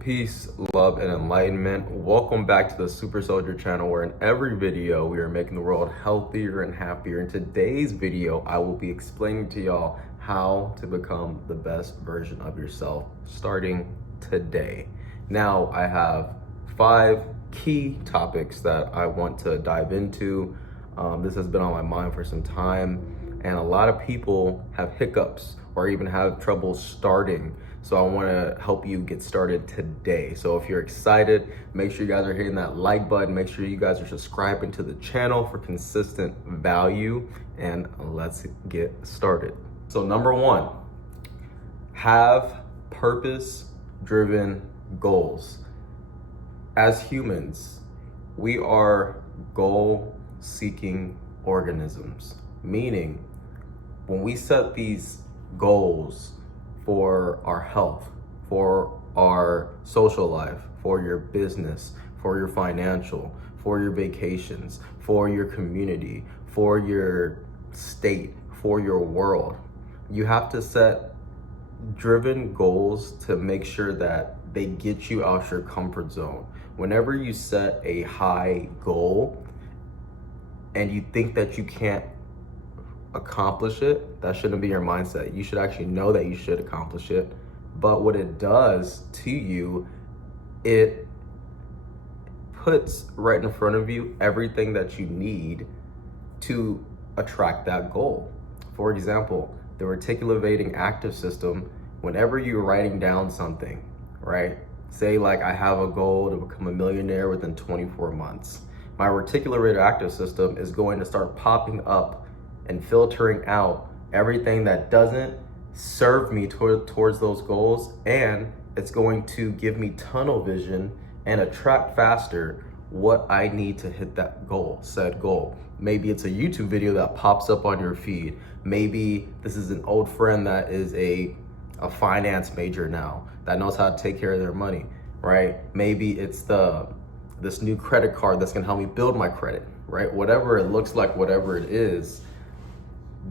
Peace, love, and enlightenment. Welcome back to the Super Soldier channel, where in every video we are making the world healthier and happier. In today's video, I will be explaining to y'all how to become the best version of yourself starting today. Now, I have 5 key topics that I want to dive into. This has been on my mind for some time, and a lot of people have hiccups or even have trouble starting. So I want to help you get started today. So if you're excited, make sure you guys are hitting that like button. Make sure you guys are subscribing to the channel for consistent value, and let's get started. So number 1, have purpose-driven goals. As humans, we are goal-seeking organisms, meaning when we set these goals for our health, for our social life, for your business, for your financial, for your vacations, for your community, for your state, for your world, you have to set driven goals to make sure that they get you out your comfort zone. Whenever you set a high goal and you think that you can't accomplish it, that shouldn't be your mindset. You should actually know that you should accomplish it. But what it does to you, it puts right in front of you everything that you need to attract that goal. For example, the reticular active system, whenever you're writing down something, right? Say like I have a goal to become a millionaire within 24 months. My reticular active system is going to start popping up and filtering out everything that doesn't serve me towards those goals, and it's going to give me tunnel vision and attract faster what I need to hit that goal, said goal. Maybe it's a YouTube video that pops up on your feed. Maybe this is an old friend that is a finance major now that knows how to take care of their money, right? Maybe it's this new credit card that's gonna help me build my credit, right? Whatever it looks like, whatever it is,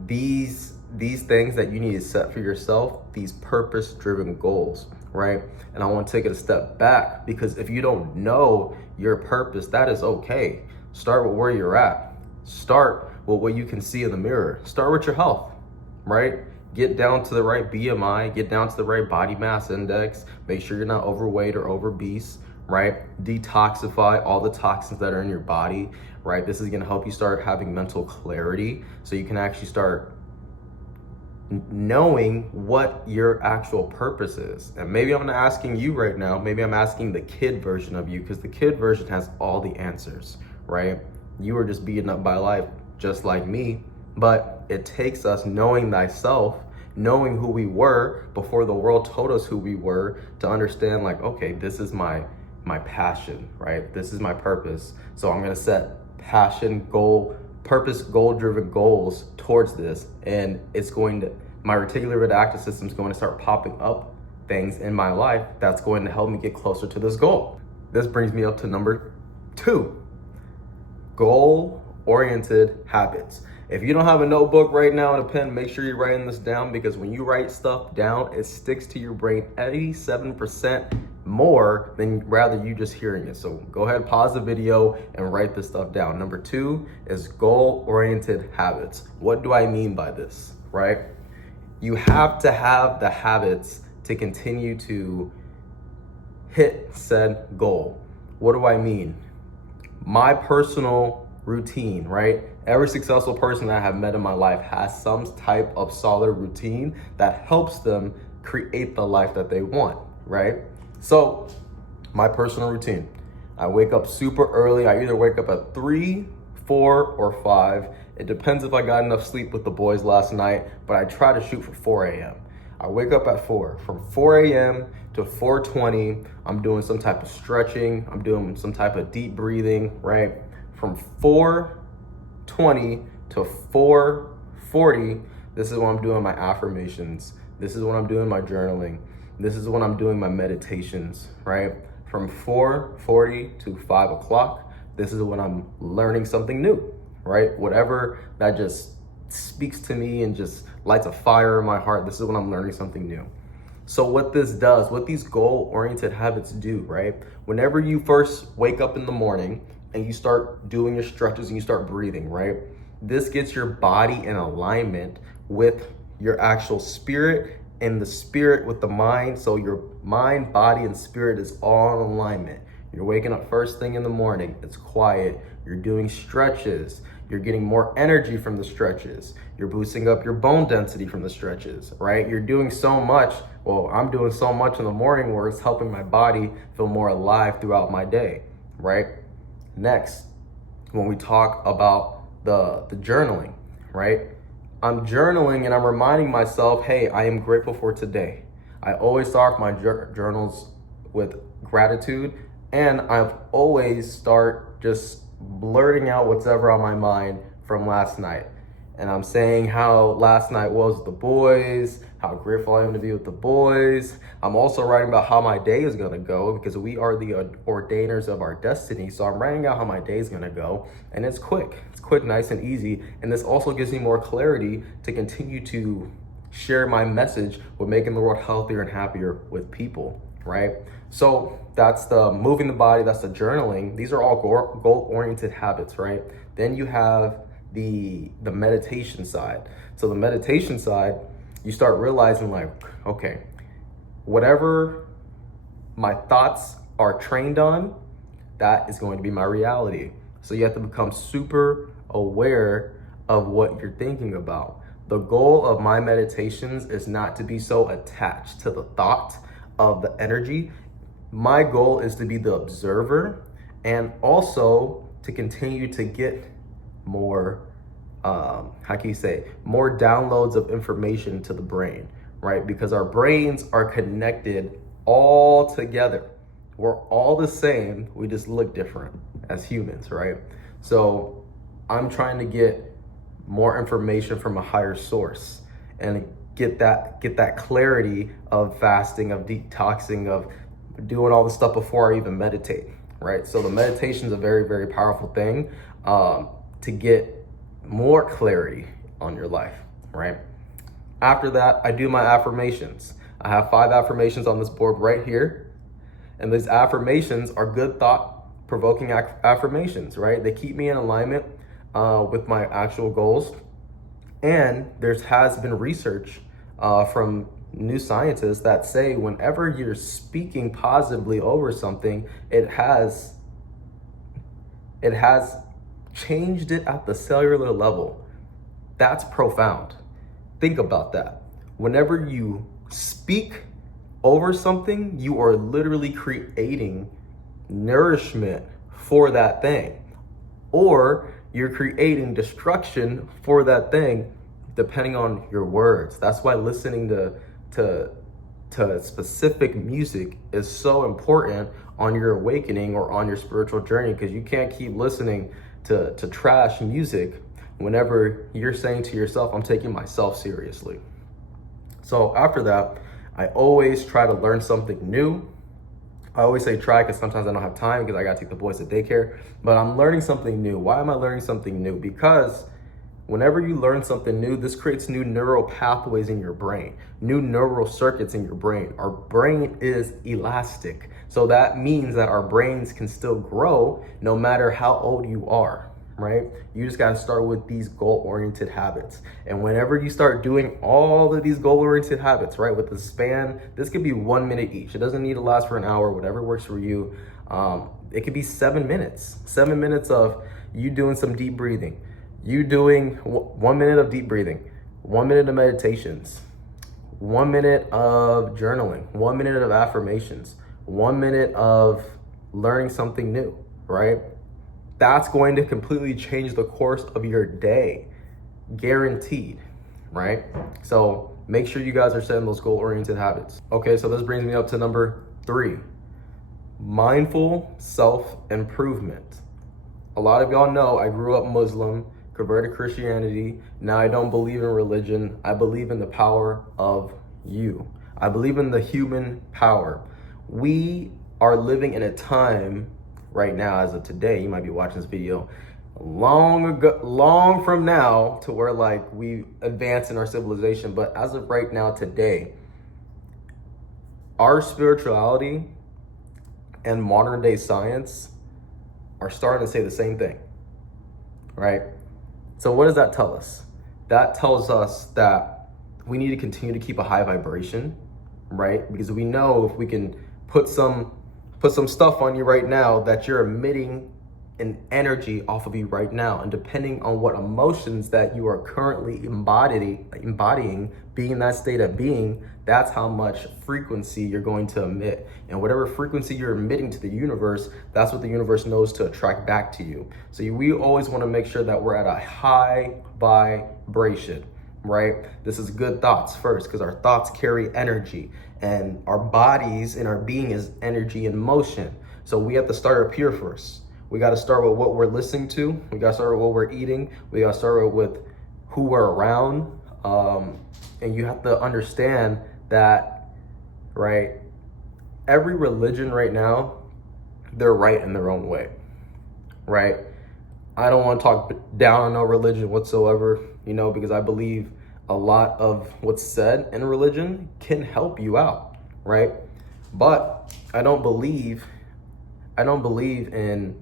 these things that you need to set for yourself, these purpose-driven goals, right? And I want to take it a step back, because if you don't know your purpose, that is okay. Start with where you're at. Start with what you can see in the mirror. Start with your health, right? Get down to the right BMI, get down to the right body mass index. Make sure you're not overweight or obese, right? Detoxify all the toxins that are in your body, right? This is gonna help you start having mental clarity, so you can actually start knowing what your actual purpose is. And maybe I'm not asking you right now, maybe I'm asking the kid version of you, because the kid version has all the answers, right? You were just beaten up by life, just like me. But it takes us knowing thyself, knowing who we were before the world told us who we were, to understand like, okay, this is my passion, right? This is my purpose. So I'm gonna set passion, goal, purpose, goal-driven goals towards this, and it's going to, my reticular active system is going to start popping up things in my life that's going to help me get closer to this goal. This brings me up to number 2, goal-oriented habits. If you don't have a notebook right now and a pen, make sure you're writing this down, because when you write stuff down, it sticks to your brain 87% more than rather you just hearing it. So go ahead, pause the video and write this stuff down. Number 2 is goal-oriented habits. What do I mean by this, right? You have to have the habits to continue to hit said goal. What do I mean? My personal routine, right? Every successful person that I have met in my life has some type of solid routine that helps them create the life that they want, right? So my personal routine, I wake up super early. I either wake up at 3, 4, or 5. It depends if I got enough sleep with the boys last night, but I try to shoot for 4 a.m. I wake up at 4. From 4 a.m. to 4:20, I'm doing some type of stretching. I'm doing some type of deep breathing, right? From 4:20 to 4:40, this is when I'm doing my affirmations. This is when I'm doing my journaling. This is when I'm doing my meditations, right? From 4:40 to 5 o'clock, this is when I'm learning something new, right? Whatever that just speaks to me and just lights a fire in my heart, this is when I'm learning something new. So what this does, what these goal-oriented habits do, right? Whenever you first wake up in the morning and you start doing your stretches and you start breathing, right? This gets your body in alignment with your actual spirit and the spirit with the mind. So your mind, body, and spirit is all in alignment. You're waking up first thing in the morning, it's quiet, you're doing stretches, you're getting more energy from the stretches, you're boosting up your bone density from the stretches, right? You're doing so much, well, I'm doing so much in the morning where it's helping my body feel more alive throughout my day, right? Next, when we talk about the journaling, right? I'm journaling and I'm reminding myself, hey, I am grateful for today. I always start my journals with gratitude, and I've always start just blurting out what's ever on my mind from last night. And I'm saying how last night was with the boys, how grateful I am to be with the boys. I'm also writing about how my day is gonna go, because we are the ordainers of our destiny. So I'm writing out how my day is gonna go, and it's quick, nice and easy. And this also gives me more clarity to continue to share my message with making the world healthier and happier with people, right? So that's the moving the body, that's the journaling. These are all goal-oriented habits, right? Then you have the meditation side. So the meditation side, you start realizing like, okay, whatever my thoughts are trained on, that is going to be my reality. So you have to become super aware of what you're thinking about. The goal of my meditations is not to be so attached to the thought of the energy. My goal is to be the observer, and also to continue to get more, more downloads of information to the brain, right? Because our brains are connected all together. We're all the same, we just look different as humans, right? So I'm trying to get more information from a higher source and get that clarity of fasting, of detoxing, of doing all the stuff before I even meditate, right? So the meditation is a very, very powerful thing to get more clarity on your life, right? After that, I do my affirmations. I have 5 affirmations on this board right here. And these affirmations are good thought-provoking affirmations, right? They keep me in alignment with my actual goals. And there has been research from new scientists that say whenever you're speaking positively over something, it has changed it at the cellular level. That's profound. Think about that. Whenever you speak over something, you are literally creating nourishment for that thing, or you're creating destruction for that thing, depending on your words. That's why listening to specific music is so important on your awakening or on your spiritual journey, because you can't keep listening to trash music whenever you're saying to yourself, I'm taking myself seriously. So after that, I always try to learn something new. I always say try, because sometimes I don't have time because I got to take the boys to daycare, but I'm learning something new. Why am I learning something new? Because whenever you learn something new, this creates new neural pathways in your brain, new neural circuits in your brain. Our brain is elastic. So that means that our brains can still grow no matter how old you are, right? You just got to start with these goal-oriented habits. And whenever you start doing all of these goal-oriented habits, right, with the span, this could be 1 minute each. It doesn't need to last for an hour, whatever works for you. It could be 7 minutes, 7 minutes of you doing some deep breathing, you doing 1 minute of deep breathing, 1 minute of meditations, 1 minute of journaling, 1 minute of affirmations, 1 minute of learning something new, right? That's going to completely change the course of your day, guaranteed, right? So make sure you guys are setting those goal-oriented habits. Okay, so this brings me up to number 3, mindful self-improvement. A lot of y'all know I grew up Muslim, converted to Christianity. Now I don't believe in religion. I believe in the power of you. I believe in the human power. We are living in a time right now, as of today, you might be watching this video long from now, to where like we advance in our civilization. But as of right now, today, our spirituality and modern day science are starting to say the same thing, right? So what does that tell us? That tells us that we need to continue to keep a high vibration, right? Because we know if we can put some stuff on you right now, that you're emitting an energy off of you right now. And depending on what emotions that you are currently embodying, being in that state of being, that's how much frequency you're going to emit. And whatever frequency you're emitting to the universe, that's what the universe knows to attract back to you. So we always want to make sure that we're at a high vibration, right? This is good thoughts first, because our thoughts carry energy, and our bodies and our being is energy in motion. So we have to start up here first. We got to start with what we're listening to. We got to start with what we're eating. We got to start with who we're around. And you have to understand that, right? Every religion right now, they're right in their own way, right? I don't want to talk down on no religion whatsoever, because I believe a lot of what's said in religion can help you out, right? But I don't believe in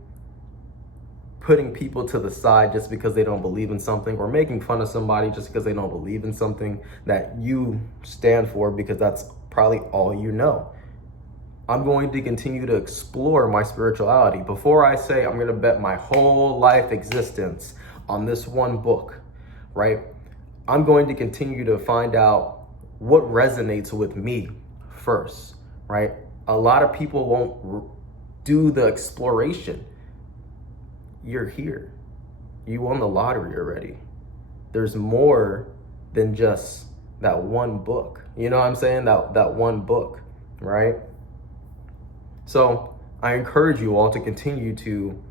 putting people to the side just because they don't believe in something, or making fun of somebody just because they don't believe in something that you stand for, because that's probably all you know. I'm going to continue to explore my spirituality. Before I say I'm going to bet my whole life existence on this one book, right? I'm going to continue to find out what resonates with me first, right? A lot of people won't do the exploration. You're here. You won the lottery already. There's more than just that one book. You know what I'm saying? That one book, right? So I encourage you all to continue to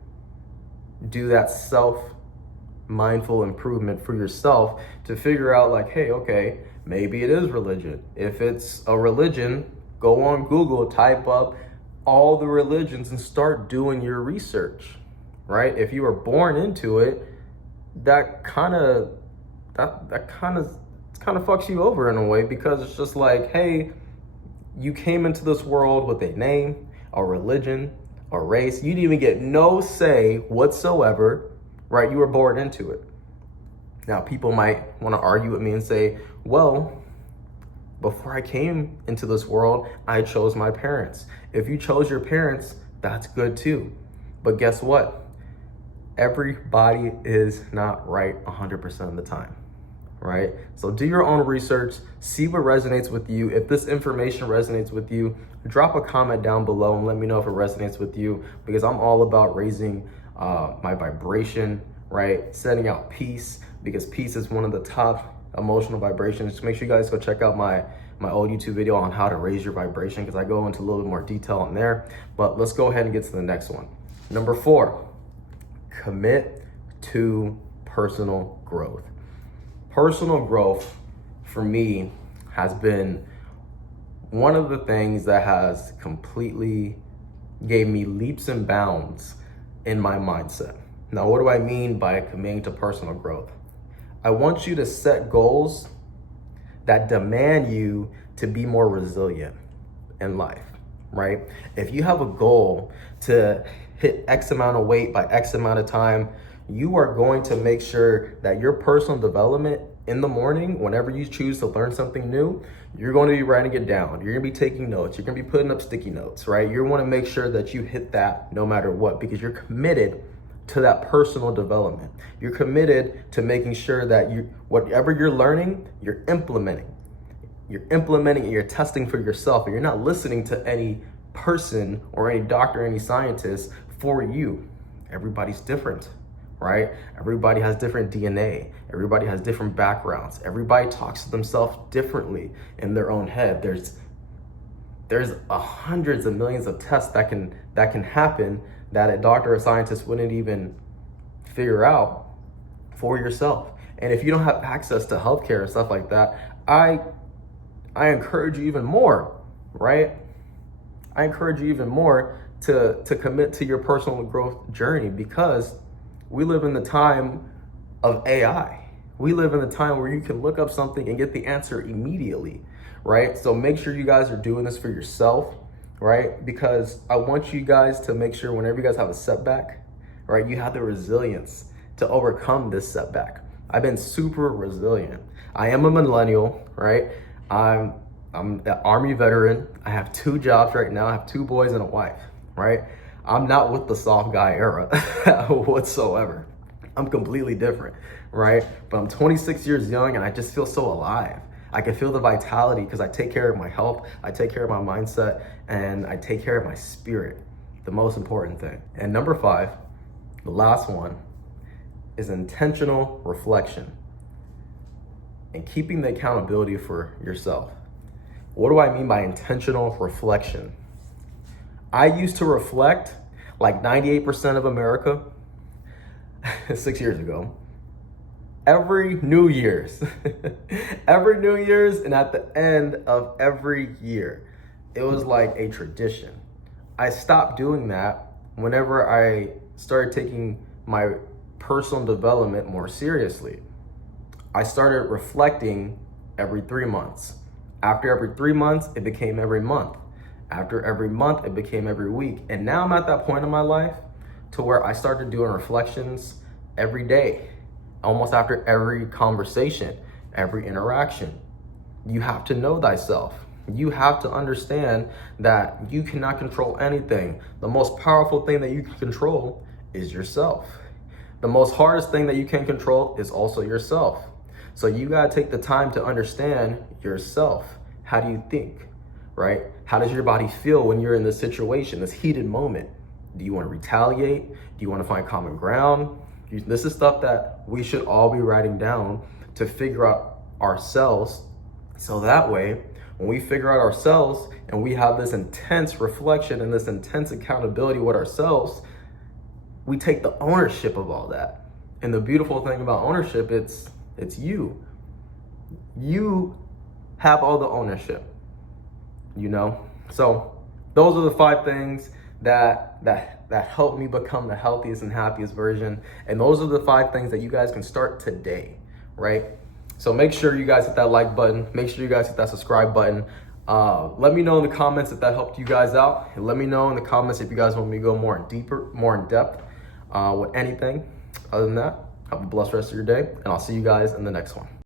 do that self-mindful improvement for yourself, to figure out like, hey, okay, maybe it is religion. If it's a religion, go on Google, type up all the religions and start doing your research, right? If you were born into it, that kind of fucks you over in a way, because it's just like, hey, you came into this world with a name, a religion, a race. You didn't even get no say whatsoever, right? You were born into it. Now, people might want to argue with me and say, well, before I came into this world, I chose my parents. If you chose your parents, that's good too. But guess what? Everybody is not right 100% of the time, right? So do your own research, see what resonates with you. If this information resonates with you, drop a comment down below and let me know if it resonates with you, because I'm all about raising my vibration, right? Setting out peace, because peace is one of the top emotional vibrations. Just make sure you guys go check out my old YouTube video on how to raise your vibration, because I go into a little bit more detail on there. But let's go ahead and get to the next one. Number 4, commit to personal growth. Personal growth for me has been one of the things that has completely gave me leaps and bounds in my mindset. Now, what do I mean by committing to personal growth? I want you to set goals that demand you to be more resilient in life, right? If you have a goal to hit X amount of weight by X amount of time, you are going to make sure that your personal development in the morning, whenever you choose to learn something new, you're going to be writing it down. You're going to be taking notes. You're going to be putting up sticky notes, right? You want to make sure that you hit that no matter what, because you're committed to that personal development. You're committed to making sure that whatever you're learning, you're implementing. You're implementing and you're testing for yourself, and you're not listening to any person or any doctor, any scientist for you. Everybody's different, right? Everybody has different DNA. Everybody has different backgrounds. Everybody talks to themselves differently in their own head. There's hundreds of millions of tests that can happen that a doctor or scientist wouldn't even figure out for yourself. And if you don't have access to healthcare and stuff like that, I encourage you even more, right? I encourage you even more to commit to your personal growth journey, because we live in the time of AI. We live in the time where you can look up something and get the answer immediately, right? So make sure you guys are doing this for yourself, right? Because I want you guys to make sure whenever you guys have a setback, right, you have the resilience to overcome this setback. I've been super resilient. I am a millennial, right? I'm an Army veteran. I have 2 jobs right now. I have 2 boys and a wife, right? I'm not with the soft guy era whatsoever. I'm completely different, right? But I'm 26 years young and I just feel so alive. I can feel the vitality because I take care of my health, I take care of my mindset, and I take care of my spirit, the most important thing. And number 5, the last one, is intentional reflection and keeping the accountability for yourself. What do I mean by intentional reflection? I used to reflect like 98% of America 6 years ago. Every New Year's, every New Year's, and at the end of every year, it was like a tradition. I stopped doing that whenever I started taking my personal development more seriously. I started reflecting every 3 months. After every 3 months, it became every month. After every month, it became every week. And now I'm at that point in my life to where I started doing reflections every day, almost after every conversation, every interaction. You have to know thyself. You have to understand that you cannot control anything. The most powerful thing that you can control is yourself. The most hardest thing that you can control is also yourself. So you gotta take the time to understand yourself. How do you think, right? How does your body feel when you're in this situation, this heated moment? Do you wanna retaliate? Do you wanna find common ground? This is stuff that we should all be writing down to figure out ourselves. So that way, when we figure out ourselves and we have this intense reflection and this intense accountability with ourselves, we take the ownership of all that. And the beautiful thing about ownership, it's you. You have all the ownership, you know? So those are the 5 things that helped me become the healthiest and happiest version. And those are the 5 things that you guys can start today, right? So make sure you guys hit that like button. Make sure you guys hit that subscribe button. Let me know in the comments if that helped you guys out. And let me know in the comments if you guys want me to go more in depth with anything. Other than that, have a blessed rest of your day, and I'll see you guys in the next one.